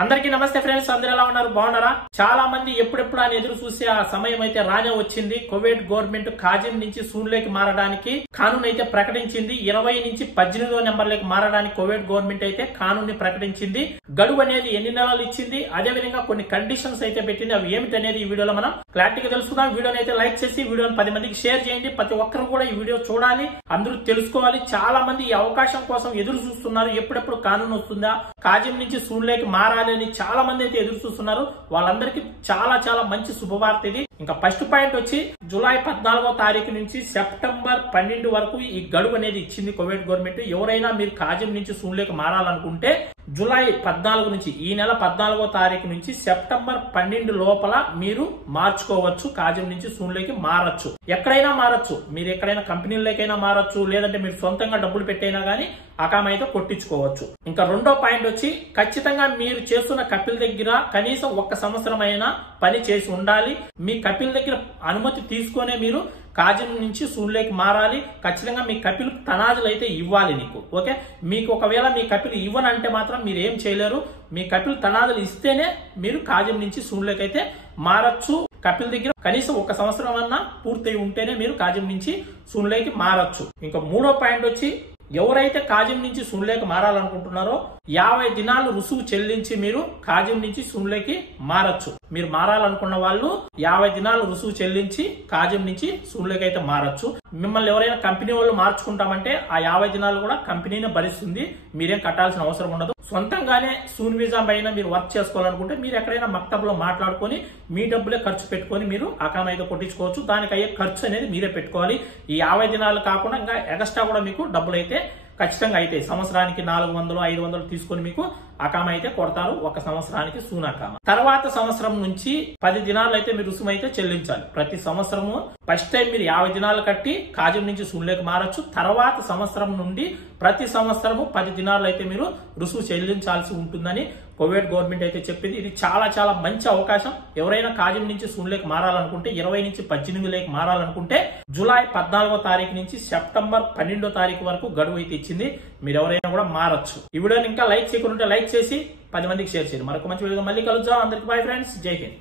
అందరికీ నమస్తే ఫ్రెండ్స్, అందరూ ఎలా ఉన్నారు? బాగున్నారా? చాలా మంది ఎప్పుడెప్పుడు అని ఎదురు చూసే ఆ సమయం అయితే రానే వచ్చింది. కువైట్ గవర్నమెంట్ కాజిం నుంచి సూన్లోకి మారడానికి కానూన్ అయితే ప్రకటించింది. 20 నుంచి 18వ నెంబర్లోకి మారడానికి కువైట్ గవర్నమెంట్ అయితే కానూన్ ని ప్రకటించింది. గడువు అనేది ఎన్ని నెలలు ఇచ్చింది, అదే విధంగా కొన్ని కండిషన్స్ అయితే పెట్టింది. అవి ఏమిటి అనేది ఈ వీడియోలో మనం క్లారిటీగా తెలుసుకుందాం. వీడియోని అయితే లైక్ చేసి వీడియోని 10 మందికి షేర్ చేయండి. ప్రతి ఒక్కరు కూడా ఈ వీడియో చూడాలి, అందరూ తెలుసుకోవాలి. చాలా మంది ఈ అవకాశం కోసం ఎదురు చూస్తున్నారు. ఎప్పుడెప్పుడు కానూన్ వస్తుందా, కాజిం నుంచి సూన్లోకి మారాలి అని చాలా మంది అయితే ఎదురు చూస్తున్నారు. వాళ్ళందరికీ చాలా మంచి శుభవార్త ఇది. ఇంకా ఫస్ట్ పాయింట్ వచ్చి జూలై 14వ తారీఖు నుంచి సెప్టెంబర్ 12 వరకు ఈ గడువు అనేది ఇచ్చింది కువైట్ గవర్నమెంట్. ఎవరైనా మీరు కాజిం నుంచి సూన్లోకి మారాలనుకుంటే జూలై 14 నుంచి, ఈ నెల 14వ తారీఖు నుంచి సెప్టెంబర్ 12 లోపల మీరు మార్చుకోవచ్చు. కాజిం నుంచి సూన్లోకి మారచ్చు, ఎక్కడైనా మారచ్చు. మీరు ఎక్కడైనా కంపెనీలకైనా మారచ్చు, లేదంటే మీరు సొంతంగా డబ్బులు పెట్టైనా గానీ అకామ అయితే కొట్టించుకోవచ్చు. ఇంకా రెండో పాయింట్ వచ్చి ఖచ్చితంగా మీరు చేస్తున్న కపిల్ దగ్గర కనీసం 1 సంవత్సరం అయినా పని చేసి ఉండాలి. మీ కపిల్ దగ్గర అనుమతి తీసుకునే మీరు కాజిం నుంచి సూన్లోకి మారాలి. ఖచ్చితంగా మీ కపిల్ తనాజులు అయితే ఇవ్వాలి నీకు. ఓకే, మీకు ఒకవేళ మీ కపిల్ ఇవ్వనంటే మాత్రం మీరు ఏం చేయలేరు. మీ కపిల్ తనాజులు ఇస్తేనే మీరు కాజిం నుంచి సూన్లోకి అయితే మారచ్చు. కపిల్ దగ్గర కనీసం 1 సంవత్సరం అన్నా పూర్తయి ఉంటేనే మీరు కాజిం నుంచి సూన్లోకి మారచ్చు. ఇంకా మూడో పాయింట్ వచ్చి ఎవరైతే కాజిం నుంచి సూన్లోకి మారాలనుకుంటున్నారో 50 దినాలు రుసుము చెల్లించి మీరు కాజిం నుంచి సూన్లోకి మారచ్చు. మీరు మారాలనుకున్న వాళ్ళు 50 దినాలు రుసుము చెల్లించి కాజిం నుంచి సూన్లోకి అయితే మారచ్చు. మిమ్మల్ని ఎవరైనా కంపెనీ వాళ్ళు మార్చుకుంటామంటే ఆ 50 దినాలు కూడా కంపెనీనే భరిస్తుంది. మీరేం కట్టాల్సిన అవసరం ఉండదు. సొంతంగానే సూన్ వీసా పైన మీరు వర్క్ చేసుకోవాలనుకుంటే మీరు ఎక్కడైనా మక్తబ్ లో మాట్లాడుకొని మీ డబ్బులే ఖర్చు పెట్టుకొని మీరు అకామ అయితే కొట్టించుకోవచ్చు. దానికి అయ్యే ఖర్చు అనేది మీరే పెట్టుకోవాలి. ఈ 50 దినాలు కాకుండా ఇంకా ఎక్స్ట్రా కూడా మీకు డబ్బులు అయితే ఖచ్చితంగా అయితే సంవత్సరానికి 400 500 తీసుకొని మీకు అకామ అయితే కొడతారు. 1 సంవత్సరానికి సూన్ అకామ. తర్వాత సంవత్సరం నుంచి 10 దినాలు అయితే మీరు రుసుము అయితే చెల్లించాలి. ప్రతి సంవత్సరము ఫస్ట్ టైం మీరు 50 దినాలు కట్టి కాజిం నుంచి సూన్లోకి మారచ్చు. తర్వాత సంవత్సరం నుండి ప్రతి సంవత్సరము 10 దినాలు అయితే మీరు రుసుము చెల్లించాల్సి ఉంటుందని కువైట్ గవర్నమెంట్ అయితే చెప్పింది. ఇది చాలా మంచి అవకాశం. ఎవరైనా కాజిం నుంచి సూన్లోకి మారాలనుకుంటే 20 నుంచి 18లోకి మారాలనుకుంటే జూలై 14వ తారీఖు నుంచి సెప్టెంబర్ 12వ తారీఖు వరకు గడువు అయితే ఇచ్చింది. మీరు ఎవరైనా కూడా మారచ్చు. ఈ వీడియోని ఇంకా లైక్ చేయకుంటే లైక్ చేసి 10 మందికి షేర్ చేయండి. మరొక మంచి వీడియో మళ్ళీ కలుద్దాం. అందరికి బై ఫ్రెండ్స్, జై హింద్.